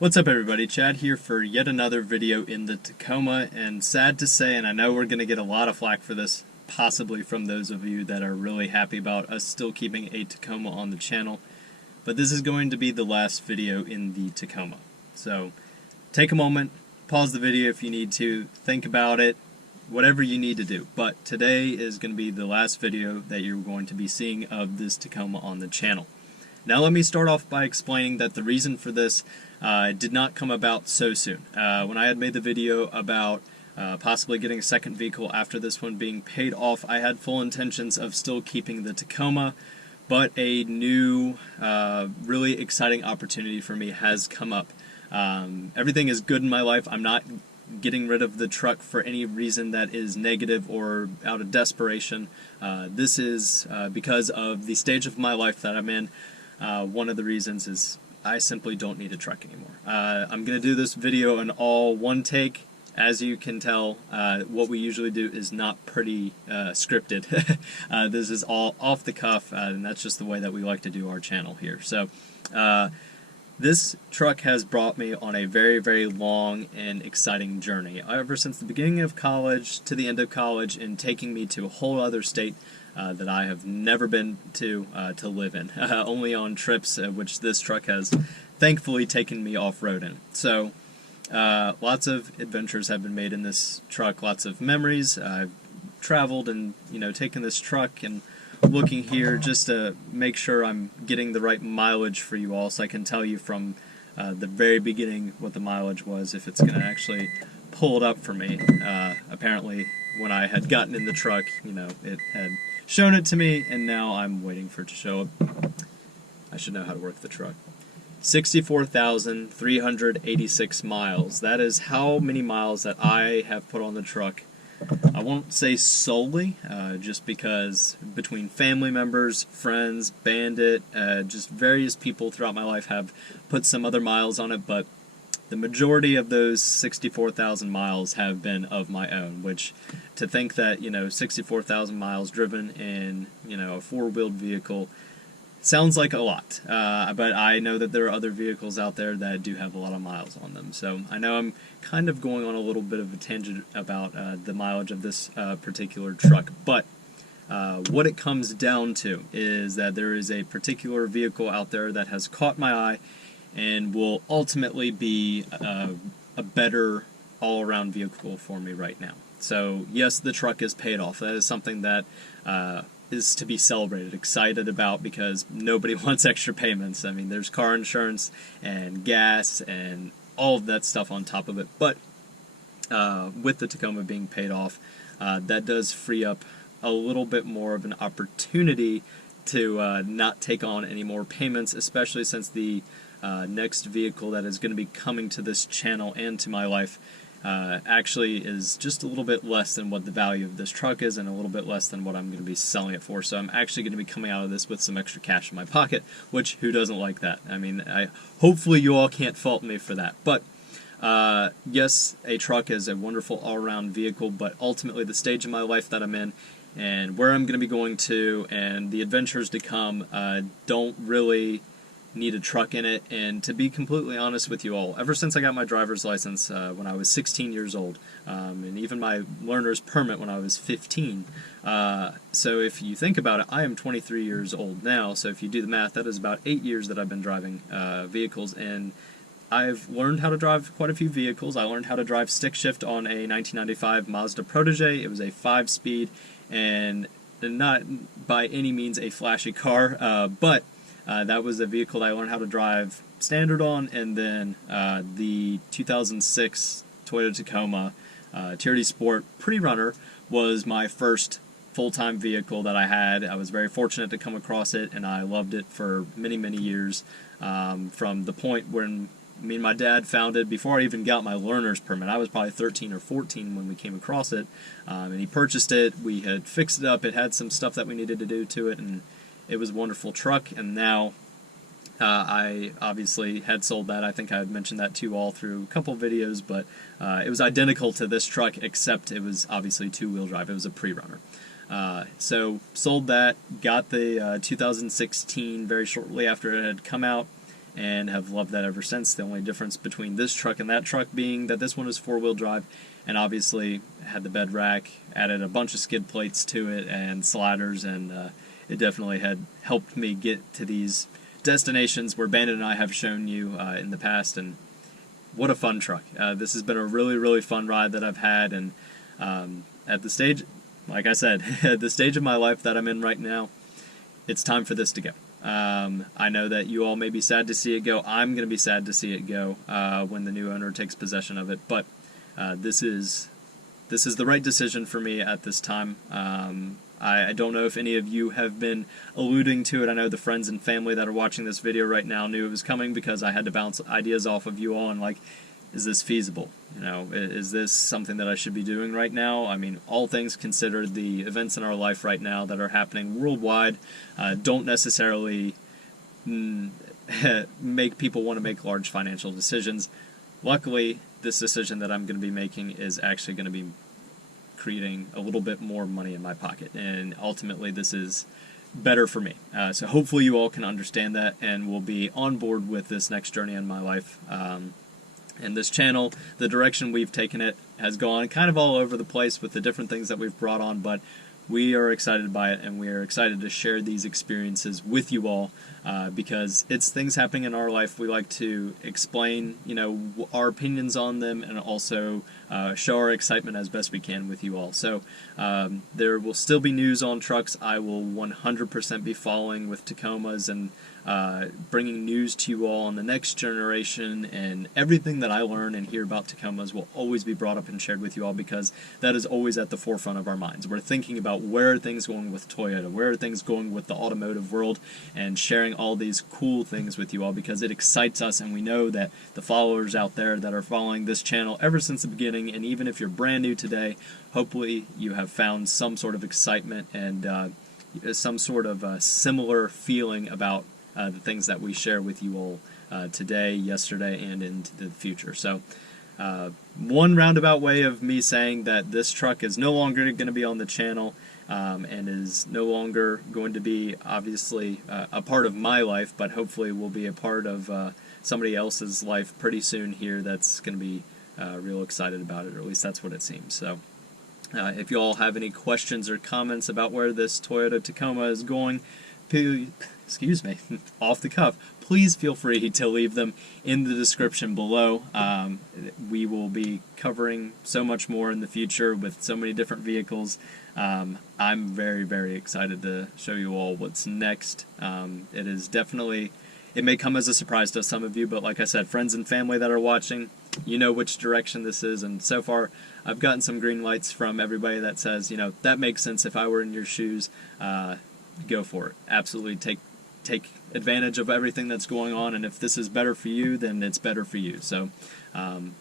What's up everybody, Chad here for yet another video in the Tacoma, and sad to say, and I know we're going to get a lot of flack for this, possibly from those of you that are really happy about us still keeping a Tacoma on the channel, but this is going to be the last video in the Tacoma. So take a moment, pause the video if you need to, think about it, whatever you need to do, but today is going to be the last video that you're going to be seeing of this Tacoma on the channel. Now let me start off by explaining that the reason for this did not come about so soon. When I had made the video about possibly getting a second vehicle after this one being paid off, I had full intentions of still keeping the Tacoma, but a new, really exciting opportunity for me has come up. Everything is good in my life. I'm not getting rid of the truck for any reason that is negative or out of desperation. This is because of the stage of my life that I'm in. One of the reasons is I simply don't need a truck anymore. I'm going to do this video in all one take. As you can tell, what we usually do is not pretty scripted. This is all off the cuff, and that's just the way that we like to do our channel here. So this truck has brought me on a very, very long and exciting journey. Ever since the beginning of college to the end of college, and taking me to a whole other state that I have never been to live in, only on trips which this truck has thankfully taken me off-road in. So lots of adventures have been made in this truck, lots of memories. I've traveled and taken this truck and looking here just to make sure I'm getting the right mileage for you all, so I can tell you from the very beginning what the mileage was, if it's going to actually pull it up for me. Apparently when I had gotten in the truck, it had shown it to me, and now I'm waiting for it to show up. I should know how to work the truck. 64,386 miles. That is how many miles that I have put on the truck. I won't say solely, just because between family members, friends, Bandit, just various people throughout my life have put some other miles on it, but the majority of those 64,000 miles have been of my own, which, to think that, 64,000 miles driven in, a four-wheeled vehicle sounds like a lot, but I know that there are other vehicles out there that do have a lot of miles on them. So I know I'm kind of going on a little bit of a tangent about the mileage of this particular truck, but what it comes down to is that there is a particular vehicle out there that has caught my eye and will ultimately be a better all-around vehicle for me right now. So yes, the truck is paid off. That is something that is to be celebrated, excited about, because nobody wants extra payments. I mean, there's car insurance and gas and all of that stuff on top of it. But with the Tacoma being paid off, that does free up a little bit more of an opportunity to not take on any more payments, especially since the next vehicle that is going to be coming to this channel and to my life actually is just a little bit less than what the value of this truck is, and a little bit less than what I'm going to be selling it for. So I'm actually going to be coming out of this with some extra cash in my pocket, which who doesn't like that? I mean, hopefully you all can't fault me for that. But yes, a truck is a wonderful all-around vehicle, but ultimately the stage of my life that I'm in and where I'm going to be going to and the adventures to come don't really need a truck in it. And to be completely honest with you all, ever since I got my driver's license when I was 16 years old, and even my learner's permit when I was 15, so if you think about it, I am 23 years old now, so if you do the math, that is about 8 years that I've been driving vehicles, and I've learned how to drive quite a few vehicles. I learned how to drive stick shift on a 1995 Mazda Protege. It was a 5-speed, and not by any means a flashy car, but that was a vehicle that I learned how to drive standard on, and then the 2006 Toyota Tacoma TRD Sport Pre-Runner was my first full-time vehicle that I had. I was very fortunate to come across it, and I loved it for many, many years, from the point when me and my dad found it before I even got my learner's permit. I was probably 13 or 14 when we came across it, and he purchased it. We had fixed it up. It had some stuff that we needed to do to it, and it was a wonderful truck. And now I obviously had sold that. I think I had mentioned that to you all through a couple videos, but it was identical to this truck, except it was obviously two-wheel drive. It was a pre-runner. So sold that, got the 2016 very shortly after it had come out, and have loved that ever since. The only difference between this truck and that truck being that this one is four-wheel drive, and obviously had the bed rack, added a bunch of skid plates to it and sliders, and it definitely had helped me get to these destinations where Bandit and I have shown you in the past. And what a fun truck. This has been a really, really fun ride that I've had, and at the stage, like I said, at the stage of my life that I'm in right now, it's time for this to go. I know that you all may be sad to see it go. I'm going to be sad to see it go when the new owner takes possession of it, but this is the right decision for me at this time. I don't know if any of you have been alluding to it. I know the friends and family that are watching this video right now knew it was coming because I had to bounce ideas off of you all and like, is this feasible? You know, is this something that I should be doing right now? I mean, all things considered, the events in our life right now that are happening worldwide don't necessarily make people want to make large financial decisions. Luckily, this decision that I'm going to be making is actually going to be creating a little bit more money in my pocket, and ultimately this is better for me. So hopefully you all can understand that and will be on board with this next journey in my life. And this channel, the direction we've taken it has gone kind of all over the place with the different things that we've brought on, but we are excited by it, and we are excited to share these experiences with you all because it's things happening in our life. We like to explain, you know, our opinions on them, and also show our excitement as best we can with you all. So there will still be news on trucks. I will 100% be following with Tacomas and bringing news to you all on the next generation, and everything that I learn and hear about Tacomas will always be brought up and shared with you all, because that is always at the forefront of our minds. We're thinking about where are things going with Toyota, where are things going with the automotive world, and sharing all these cool things with you all because it excites us, and we know that the followers out there that are following this channel ever since the beginning, and even if you're brand new today, hopefully you have found some sort of excitement and some sort of similar feeling about the things that we share with you all today, yesterday, and into the future. So one roundabout way of me saying that this truck is no longer going to be on the channel and is no longer going to be obviously a part of my life, but hopefully will be a part of somebody else's life pretty soon here that's going to be real excited about it, or at least that's what it seems. So if you all have any questions or comments about where this Toyota Tacoma is going, excuse me, off the cuff, please feel free to leave them in the description below. We will be covering so much more in the future with so many different vehicles. I'm very, very excited to show you all what's next. It is definitely, it may come as a surprise to some of you, but like I said, friends and family that are watching, you know which direction this is, and so far I've gotten some green lights from everybody that says, you know, that makes sense. If I were in your shoes, go for it. Absolutely take advantage of everything that's going on, and if this is better for you, then it's better for you. So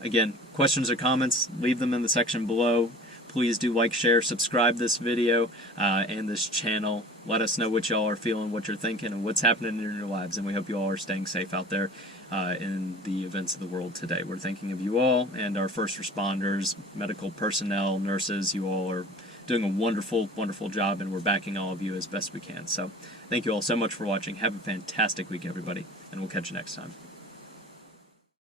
again, questions or comments, leave them in the section below. Please do like, share, subscribe this video and this channel. Let us know what y'all are feeling, what you're thinking, and what's happening in your lives, and we hope you all are staying safe out there in the events of the world today. We're thinking of you all and our first responders, medical personnel, nurses. You all are doing a wonderful, wonderful job, and we're backing all of you as best we can. So thank you all so much for watching. Have a fantastic week, everybody, and we'll catch you next time.